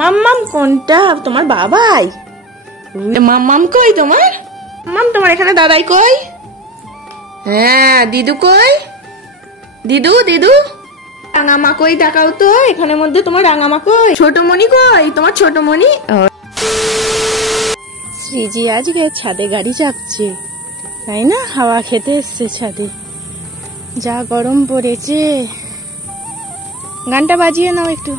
মাম্মাম কোনটা? তোমার বাবাই? মাম্মাম কই তোমার? মাম্মাম তোমার এখানে দাদাই কই? হ্যাঁ, দিদু কই? দিদু দিদু রাঙামা কই দেখাও তো, এখানের মধ্যে তোমার রাঙামা কই? ছোটমণি কই তোমার? ছোটমণি শ্রীজি আজকে ছাদে গাড়ি চাপছে, তাই না? হাওয়া খেতে এসছে ছাদে। যা গরম পড়েছে। গানটা বাজিয়ে নাও একটু।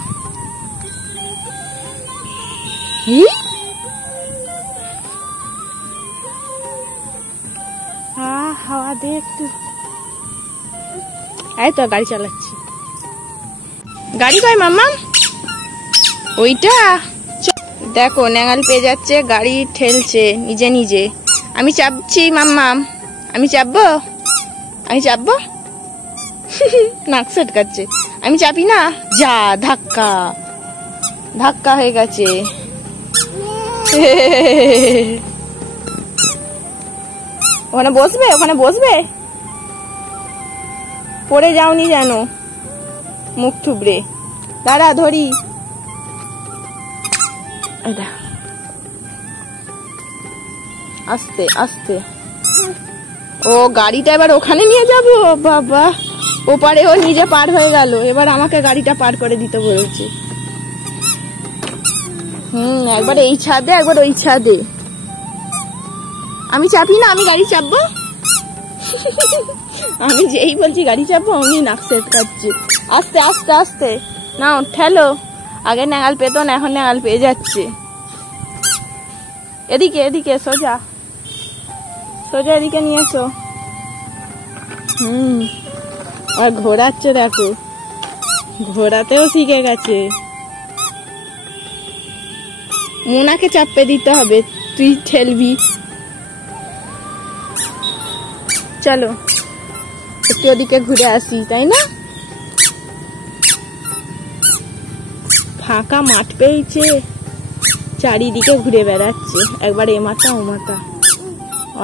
হাওয়া দে একটু। এই তো গাড়ি চালাচ্ছি। গাড়ি কই মাম্মা? ওইটা দেখো, ন্যাঙাল পেয়ে যাচ্ছে, গাড়ি ঠেলছে নিজে নিজে। আমি চাপছি মাম্মাম, আমি চাপবো, আমি চাপবো। নাক সেটকাচ্ছে। আমি চাপি না, যা ধাক্কা ধাক্কা হয়ে গেছে। ওখানে বসবে, ওখানে বসবে। পড়ে যাওনি যেন, মুখ থুবড়ে। দাঁড়া ধরি। আস্তে আস্তে। ও গাড়িটা এবার ওখানে নিয়ে যাব। বাবা, ওপারে ও নিজে পার হয়ে গেল, এবার আমাকে গাড়িটা পার করে দিতে বলেছে। একবার এই ছাদে, একবার ওই ছাদে। আমি চাপি না, আমি গাড়ি চাপবো। আমি যেই বলছি গাড়ি চাপবো, অমনি নাক সেটকাচ্ছে। আস্তে আস্তে আস্তে নাও, ঠেলো। আগে ন্যাঙাল পেতো না, এখন ন্যাঙাল পেয়ে যাচ্ছে। এদিকে এদিকে, সোজা সোজা, এদিকে নিয়ে এসো। আর ঘোরাচ্ছে দেখো, ঘোরাতেও শিখে গেছে। মোনাকে চাপে দিতে হবে, তুই ঠেলবি। চলো একটু ওদিকে ঘুরে আসি, তাই না? ফাঁকা মাঠ পেয়েছে, চারিদিকে ঘুরে বেড়াচ্ছে, একবার এ মাথা ও মাথা।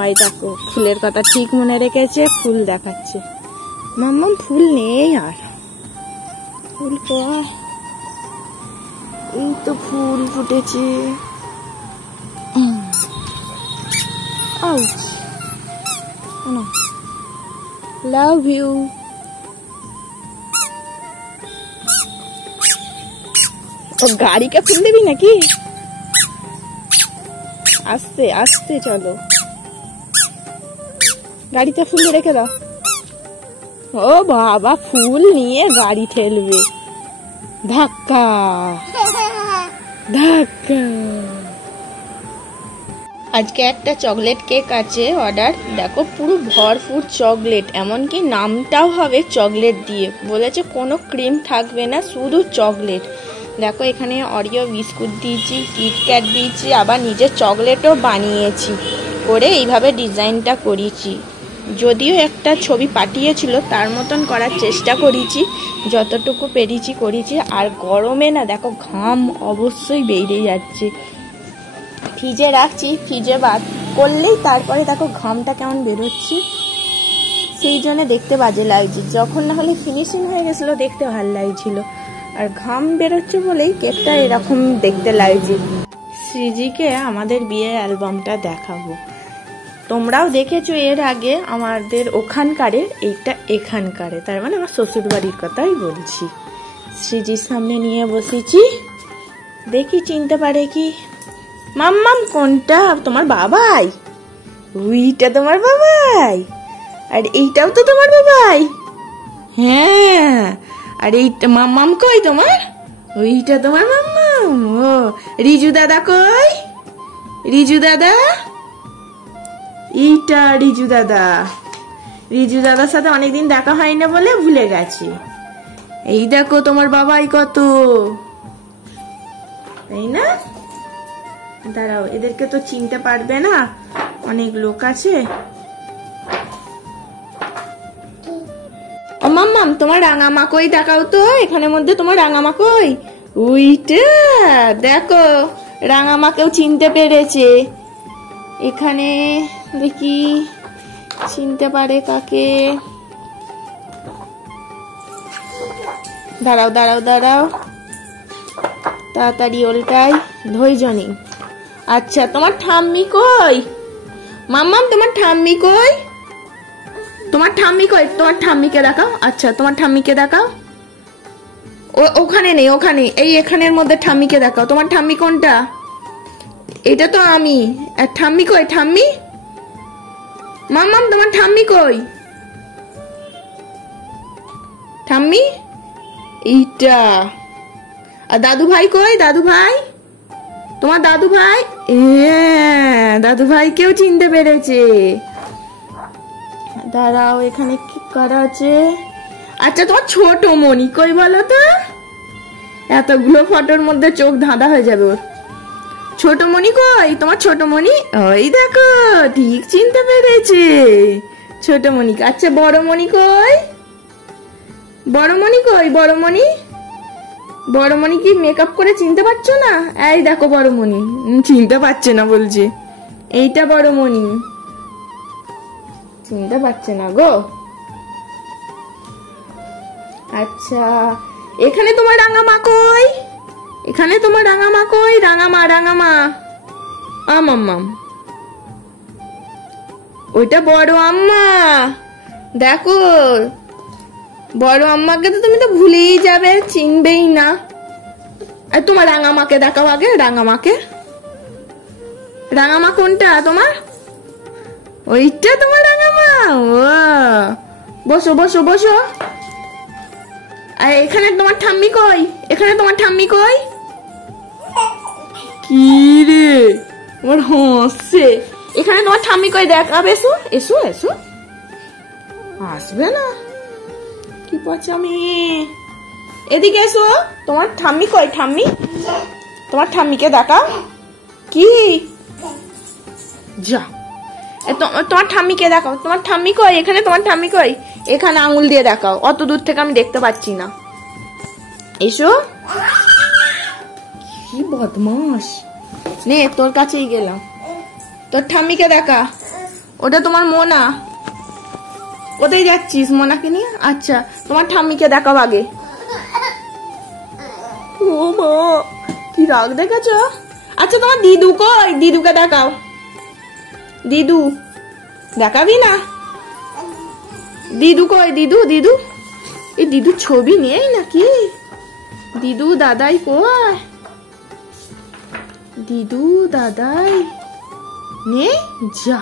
ওই দেখো, ফুলের কথা ঠিক মনে রেখেছে, ফুল দেখাচ্ছে। মাম্মাম ফুল নেই আর, ফুল কয়? এই তো ফুল ফুটেছে। Love you. ও গাড়িকে ফুল দিবি নাকি? আস্তে আস্তে চলো, গাড়িতে ফুল রেখে দাও। ও বাবা, ফুল নিয়ে গাড়ি ঠেলবে। ধাক্কা ধাক্কা। আজকে একটা চকলেট কেক আছে অর্ডার। দেখো পুরো ভরপুর চকলেট, এমনকি নামটাও হবে চকলেট দিয়ে। বলেছে কোনো ক্রিম থাকবে না, শুধু চকলেট। দেখো এখানে অরিও বিস্কুট দিয়েছি, কিটক্যাট দিয়েছি, আবার নিজে চকলেটও বানিয়েছি করে এইভাবে ডিজাইনটা করেছি। যদিও একটা ছবি পাঠিয়েছিল, তার মতন করার চেষ্টা করেছি, যতটুকু পেরেছি করেছি। আর গরমে না দেখো, ঘাম অবশ্যই বেরিয়ে যাচ্ছে। ফ্রিজে রাখছি, ফ্রিজে বাদ করলেই তারপরে দেখো ঘামটা কেমন বেরোচ্ছে, সেই জন্য দেখতে বাজে লাগছে। যখন না হলে ফিনিশিং হয়ে গেছিলো, দেখতে ভালো লাগছিল। আর ঘাম বেরোচ্ছে বলেই কেকটা এরকম দেখতে লাগছে। শ্রীজিকে আমাদের বিয়ের অ্যালবামটা দেখাবো। তোমরাও দেখেছো এর আগে আমাদের ওখানকারের, এইটা এখানকারে, তার মানে আমার শ্বশুর বাড়ির কথাই বলছি। শ্রীজির সামনে নিয়ে বসেছি, দেখি চিনতে পারে কি। মাম্মাম কোনটা? তোমার বাবাই? ওইটা তোমার বাবাই? আর এইটাও তো তোমার বাবাই? হ্যাঁ। আর এইটা মাম্মাম কই তোমার? ওইটা তোমার মাম্মাম। ও রিজু দাদা কই? রিজু দাদা? এইটা রিজু দাদা। রিজু দাদার সাথে অনেকদিন দেখা হয় না বলে ভুলে গেছি। এই দেখো তোমার বাবাই কত, তাই না? দাঁড়াও, এদেরকে তো চিনতে পারবে না, অনেক লোক আছে। ও মাম্মাম, তোমার রাঙামা কই দেখাও তো, এখানের মধ্যে তোমার রাঙামা কই? ওইটা দেখো, রাঙামাকেও চিনতে পেরেছে। এখানে দেখি চিনতে পারে কাকে। দাঁড়াও দাঁড়াও দাঁড়াও, তাড়াতাড়ি ওলটাই, ধৈর্য নিন। আচ্ছা, তোমার ঠাম্মি কই? মাম্মাম তোমার ঠাম্মি কই? তোমার ঠাম্মি কই? তোমার ঠাম্মিকে দেখাও। আচ্ছা, তোমার ঠাম্মিকে দেখাও। ওখানে নেই, ওখানে, এই এখানের মধ্যে ঠাম্মিকে দেখাও। তোমার ঠাম্মি কোনটা? এটা তো আমি। আর ঠাম্মি কই? ঠাম্মি মাম্মাম তোমার ঠাম্মি কই? ঠাম্মি এইটা। আর দাদু ভাই কই? দাদু ভাই, তোমার দাদু ভাই? দাদু ভাই কেউ চিনতে পেরেছে। দাঁড়াও, এখানে কি করা আছে? আচ্ছা, তোমার ছোট মনি কই বলো তো? এতগুলো ফটোর মধ্যে চোখ ধাঁধা হয়ে যাবে ওর। ছোট মনি কই? তোমার ছোট মনি? ওই দেখো, ঠিক চিনতে পেরেছে ছোট মনি। আচ্ছা, বড় মনি কই? বড় মনি কই? বড় মনি, বড় মনি কি মেকআপ করে চিনতে পারছো না? এই দেখো বড় মনি, চিনতে পারছে না বলছে। এইটা বড় মনি, চিনতে পারছে না গো। আচ্ছা, এখানে তোমার রাঙামা কই? এখানে তোমার রাঙামা কই? রাঙামা, রাঙামা। আম্মাম, ওইটা বড় আম্মা। দেখো, বড় আম্মাকে তো তুমি তো ভুলেই যাবে, চিনবেই না। আর তোমার রাঙামাকে দেখাও আগে। রাঙামাকে, রাঙামা কোনটা তোমার? ওইটা তোমার রাঙামা। ও, বসো বসো বসো। আর এখানে তোমার ঠাম্মি কই? এখানে তোমার ঠাম্মি কই? কি রে, আমার হাসছে। এখানে তোমার ঠাম্মি কই? দেখাবে, এসো এসো এসো। আসবে না, কি পচামি। এদিকে এসো। তোমার ঠাম্মি কই? ঠাম্মি, তোমার ঠাম্মিকে দেখাও। কি যা, তোমার ঠাম্মিকে দেখাও। তোমার ঠাম্মি কই? এখানে তোমার ঠাম্মি কই? এখানে আঙুল দিয়ে দেখাও, অত দূর থেকে আমি দেখতে পাচ্ছি না। এসো। কি বদমাস। নে, তোর কাছেই গেলাম। তোর ঠাম্মিকে দেখা। ওটা তোমার মোনা। কোথায় যাচ্ছিস মোনাকে নিয়ে? আচ্ছা, তোমার ঠাম্মিকে দেখাও আগে। ও মা, কি রাগ দেখাচ্ছ। আচ্ছা, তোমার দিদু কই? দিদুকে দেখাও। দিদু দেখাবি না? দিদু কই? দিদু, দিদু, এই দিদুর ছবি নেই নাকি? দিদু দাদাই কই? দিদু দাদাই নেই, যা,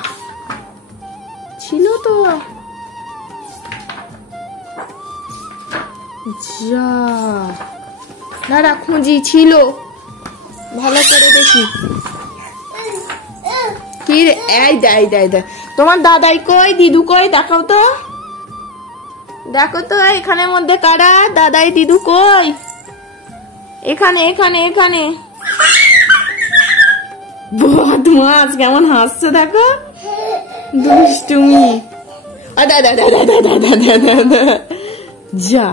ছিল তো, যা, দাঁড়া খুঁজি, ছিল, ভালো করে দেখি। কি রে, এই দেয় দেয় দেয়। তোমার দাদাই কই? দিদু কই? দেখাও তো, দেখো তো এখানের মধ্যে কারা? দাদাই দিদু কই? এখানে এখানে এখানে। বদমাস, কেমন হাসছে দেখো, দুষ্টুমি। যা,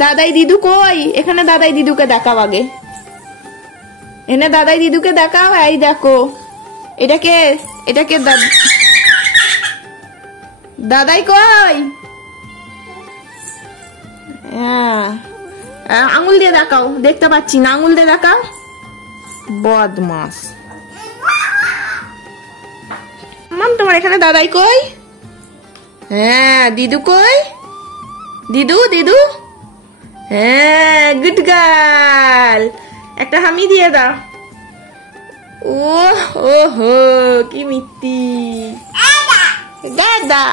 দাদাই দিদু কই? এখানে দাদাই দিদুকে দেখাও আগে। এনে দাদাই দিদুকে দেখাও। এই দেখো, এটাকে এটাকে দাদাই কই? হ্যাঁ, আঙুল দিয়ে দেখাও, দেখতে পাচ্ছি না, আঙুল দিয়ে দেখাও। বদমাস। মাম, তোমার এখানে দাদাই কই? হ্যাঁ, দিদু কই? দিদু, দিদু, হ্যাঁ, গুড গার্ল। একটা হামি দিয়ে দাও। ও হো, কি মিত্তি। দাদা